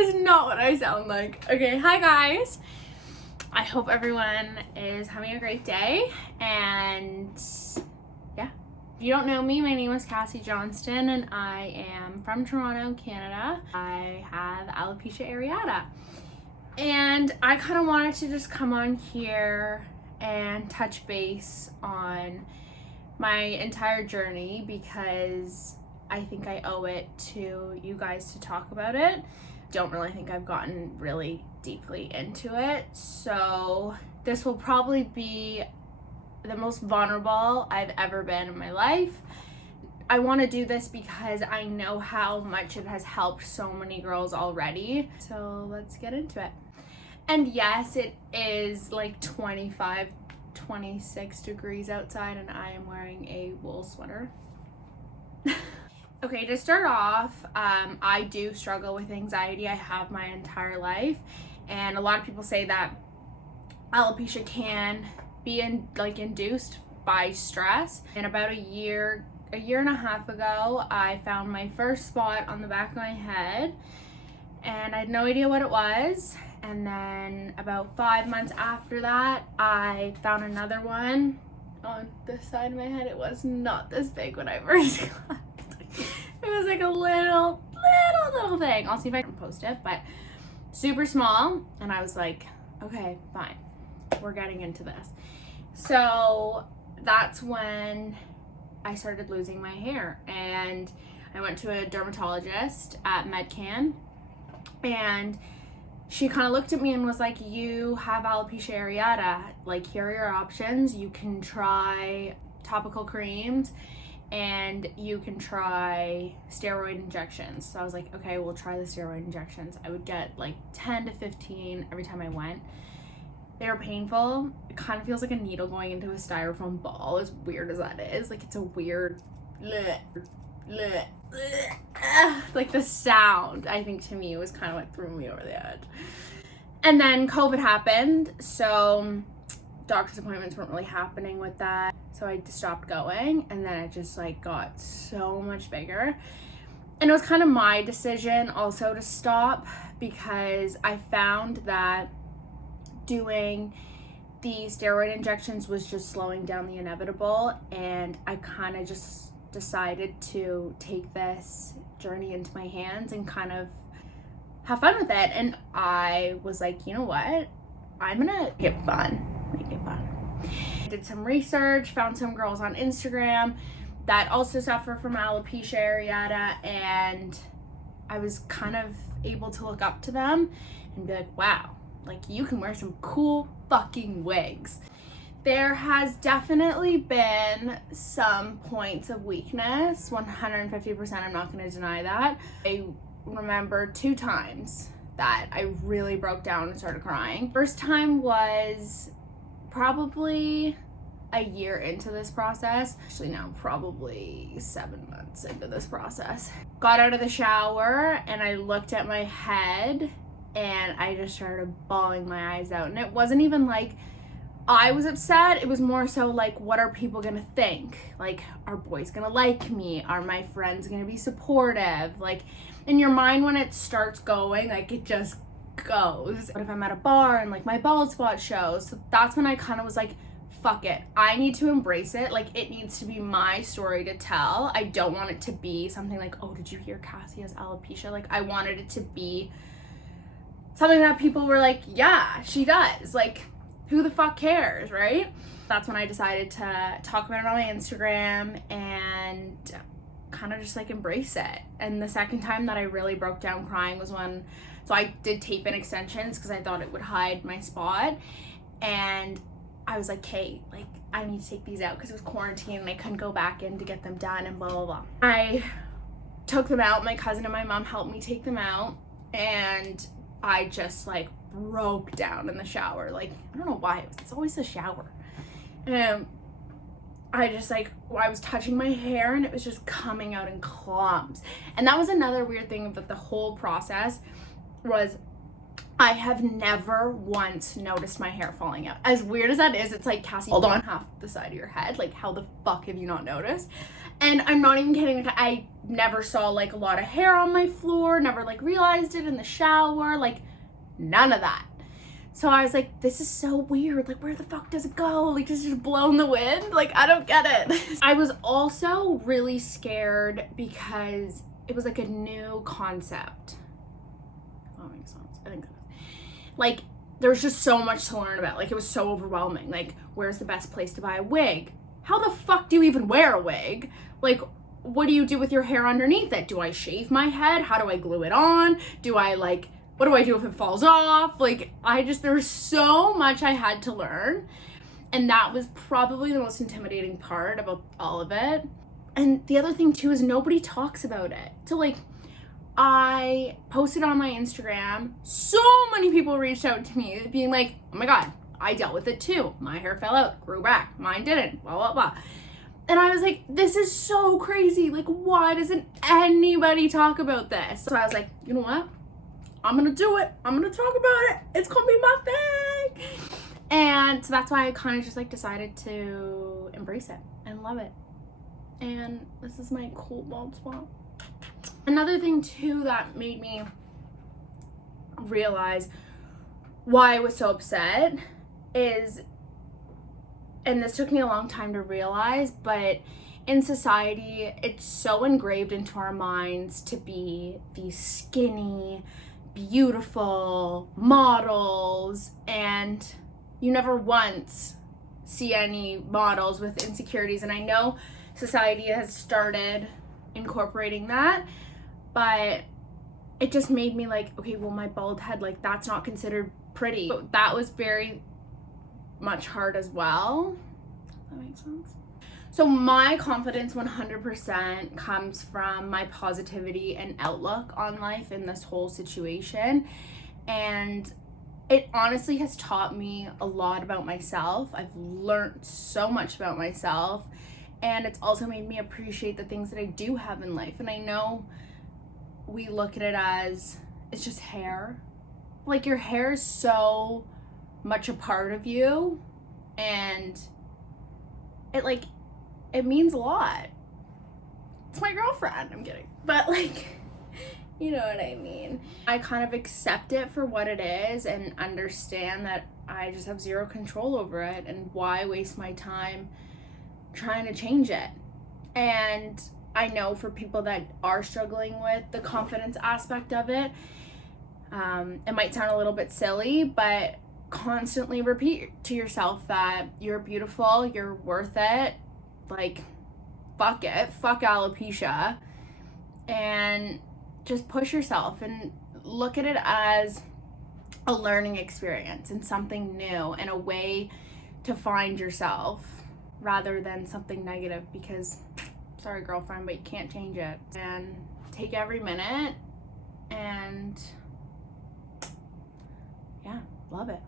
is not what I sound like. Okay, hi guys. I hope everyone is having a great day, and yeah. If you don't know me, my name is Cassie Johnston and I am from Toronto, Canada. I have alopecia areata. And I kind of wanted to just come on here and touch base on my entire journey because I think I owe it to you guys to talk about it. Don't really think I've gotten really deeply into it. So this will probably be the most vulnerable I've ever been in my life. I want to do this because I know how much it has helped so many girls already. So let's get into it. And yes, it is like 25, 26 degrees outside and I am wearing a wool sweater. Okay, to start off, I do struggle with anxiety. I have my entire life, and a lot of people say that alopecia can be induced by stress. And about a year and a half ago, I found my first spot on the back of my head, and I had no idea what it was. And then about 5 months after that, I found another one on this side of my head. It was not this big when I first got it. It was like a little thing. I'll see if I can post it, but super small. And I was like, okay, fine, we're getting into this. So that's when I started losing my hair, and I went to a dermatologist at MedCan, and she kind of looked at me and was like, you have alopecia areata. Like, here are your options. You can try topical creams and you can try steroid injections. So I was like, okay, we'll try the steroid injections. I would get like 10 to 15 every time I went. They were painful. It kind of feels like a needle going into a styrofoam ball, as weird as that is. Like, it's a weird, like the sound, I think, to me was kind of what threw me over the edge. And then COVID happened, so doctor's appointments weren't really happening with that, so I stopped going, and then it just like got so much bigger. And it was kind of my decision also to stop, because I found that doing the steroid injections was just slowing down the inevitable, and I kind of just decided to take this journey into my hands and kind of have fun with it. And I was like, you know what, I'm gonna make it fun. I did some research, found some girls on Instagram that also suffer from alopecia areata, and I was kind of able to look up to them and be like, wow, like, you can wear some cool fucking wigs. There has definitely been some points of weakness, 150%, I'm not going to deny that. I remember 2 times that I really broke down and started crying. First time was probably a year into this process. Actually, no, probably 7 months into this process. Got out of the shower and I looked at my head and I just started bawling my eyes out. And it wasn't even like I was upset, it was more so like, what are people gonna think? Like, are boys gonna like me? Are my friends gonna be supportive? Like, in your mind, when it starts going, like, it just goes. What if I'm at a bar and like my bald spot shows? So that's when I kind of was like, fuck it, I need to embrace it. Like, it needs to be my story to tell. I don't want it to be something like, oh, did you hear Cassie has alopecia? Like, I wanted it to be something that people were like, yeah, she does. Like, who the fuck cares, right? That's when I decided to talk about it on my Instagram and kind of just like embrace it. And the second time that I really broke down crying was when, so I did tape-in extensions because I thought it would hide my spot. And I was like, Kate, like, I need to take these out because it was quarantine and I couldn't go back in to get them done and blah, blah, blah. I took them out. My cousin and my mom helped me take them out. And I just like broke down in the shower. Like, I don't know why, it's always the shower. And I just like, I was touching my hair and it was just coming out in clumps. And that was another weird thing about the whole process, was I have never once noticed my hair falling out. As weird as that is, it's like, Cassie, hold on half the side of your head. Like, how the fuck have you not noticed? And I'm not even kidding. Like, I never saw like a lot of hair on my floor, never like realized it in the shower, like none of that. So I was like, this is so weird. Like, where the fuck does it go? Like, does it just blow in the wind? Like, I don't get it. I was also really scared because it was like a new concept. If that makes sense. I think that like, there's just so much to learn about. Like, it was so overwhelming. Like, where's the best place to buy a wig? How the fuck do you even wear a wig? Like, what do you do with your hair underneath it? Do I shave my head? How do I glue it on? Do I like, what do I do if it falls off? Like, there was so much I had to learn. And that was probably the most intimidating part about all of it. And the other thing too is nobody talks about it. So like, I posted on my Instagram, so many people reached out to me being like, oh my God, I dealt with it too. My hair fell out, grew back, mine didn't, blah, blah, blah. And I was like, this is so crazy. Like, why doesn't anybody talk about this? So I was like, you know what? I'm gonna do it. I'm gonna talk about it. It's gonna be my thing. And so that's why I kind of just like decided to embrace it and love it. And this is my cool bald spot. Another thing too that made me realize why I was so upset is, and this took me a long time to realize, but in society, it's so engraved into our minds to be these skinny, beautiful models, and you never once see any models with insecurities. And I know society has started incorporating that, but it just made me like, okay, well, my bald head, like, that's not considered pretty. But that was very much hard as well. Does that make sense? So my confidence 100% comes from my positivity and outlook on life in this whole situation. And it honestly has taught me a lot about myself. I've learned so much about myself. And it's also made me appreciate the things that I do have in life. And I know we look at it as it's just hair. Like, your hair is so much a part of you. And it means a lot. It's my girlfriend. I'm kidding. But like, you know what I mean. I kind of accept it for what it is and understand that I just have zero control over it, and why waste my time trying to change it. And I know for people that are struggling with the confidence aspect of it, it might sound a little bit silly, but constantly repeat to yourself that you're beautiful, you're worth it. Like, fuck it, fuck alopecia, and just push yourself and look at it as a learning experience and something new and a way to find yourself rather than something negative, because, sorry girlfriend, but you can't change it. And take every minute and yeah, love it.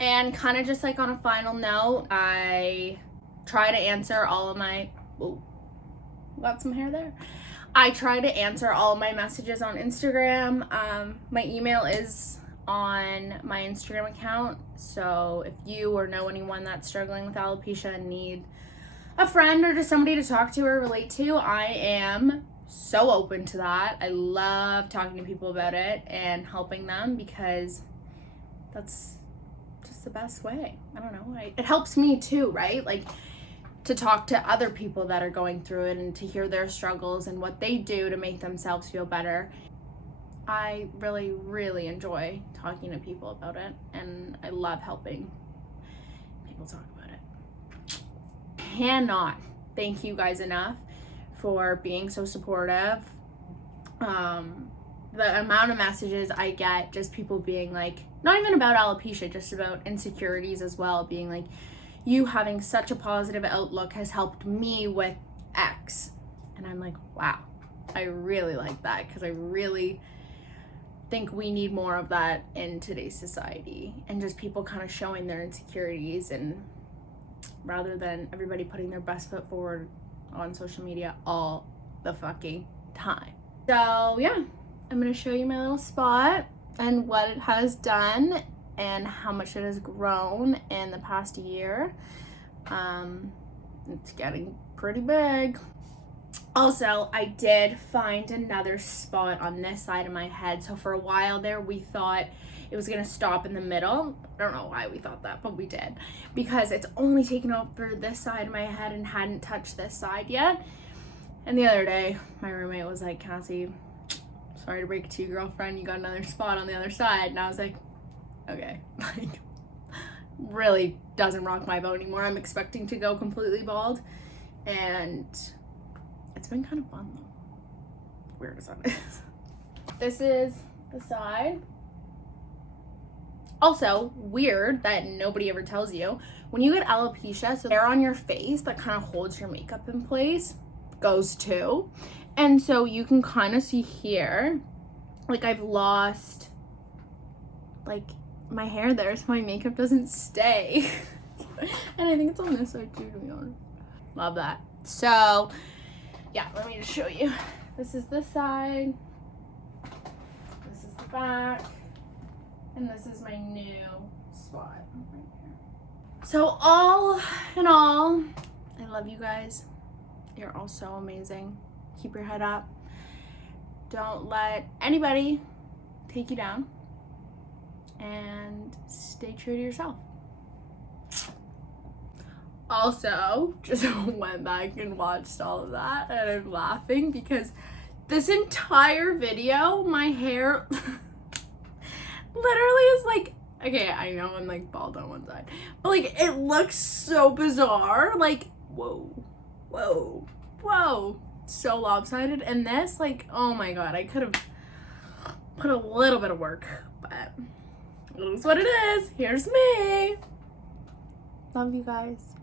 And kind of just like on a final note, I try to answer all of my, oh, got some hair there. I try to answer all of my messages on Instagram. My email is on my Instagram account. So if you or know anyone that's struggling with alopecia and need a friend or just somebody to talk to or relate to, I am so open to that. I love talking to people about it and helping them, because that's just the best way. I don't know. It helps me too, right? Like, to talk to other people that are going through it and to hear their struggles and what they do to make themselves feel better. I really, really enjoy talking to people about it, and I love helping people talk about it. Cannot thank you guys enough for being so supportive. The amount of messages I get, just people being like, not even about alopecia, just about insecurities as well, being like, you having such a positive outlook has helped me with X. And I'm like, wow, I really like that, because I really think we need more of that in today's society, and just people kind of showing their insecurities, and rather than everybody putting their best foot forward on social media all the fucking time. So yeah, I'm gonna show you my little spot. and what it has done and how much it has grown in the past year. It's getting pretty big. Also, I did find another spot on this side of my head. So for a while there, we thought it was gonna stop in the middle. I don't know why we thought that, but we did. Because it's only taken over this side of my head and hadn't touched this side yet. And the other day, my roommate was like, Cassie, sorry to break it to you, girlfriend, you got another spot on the other side. And I was like, okay. Like, really doesn't rock my boat anymore. I'm expecting to go completely bald. And it's been kind of fun though. Weird as that is. This is the side. Also, weird that nobody ever tells you, when you get alopecia, so hair on your face that kind of holds your makeup in place goes too. And so you can kind of see here, like I've lost like my hair there, so my makeup doesn't stay. And I think it's on this side too, to be honest. Love that. So yeah, let me just show you. This is this side. This is the back. And this is my new spot right here. So all in all, I love you guys. You're all so amazing. Keep your head up. Don't let anybody take you down. And stay true to yourself. Also, just went back and watched all of that, and I'm laughing because this entire video, my hair literally is like, okay, I know I'm like bald on one side, but like it looks so bizarre. Like, whoa, so lopsided. And this, like, oh my god, I could have put a little bit of work, but it is what it is. Here's me. Love you guys.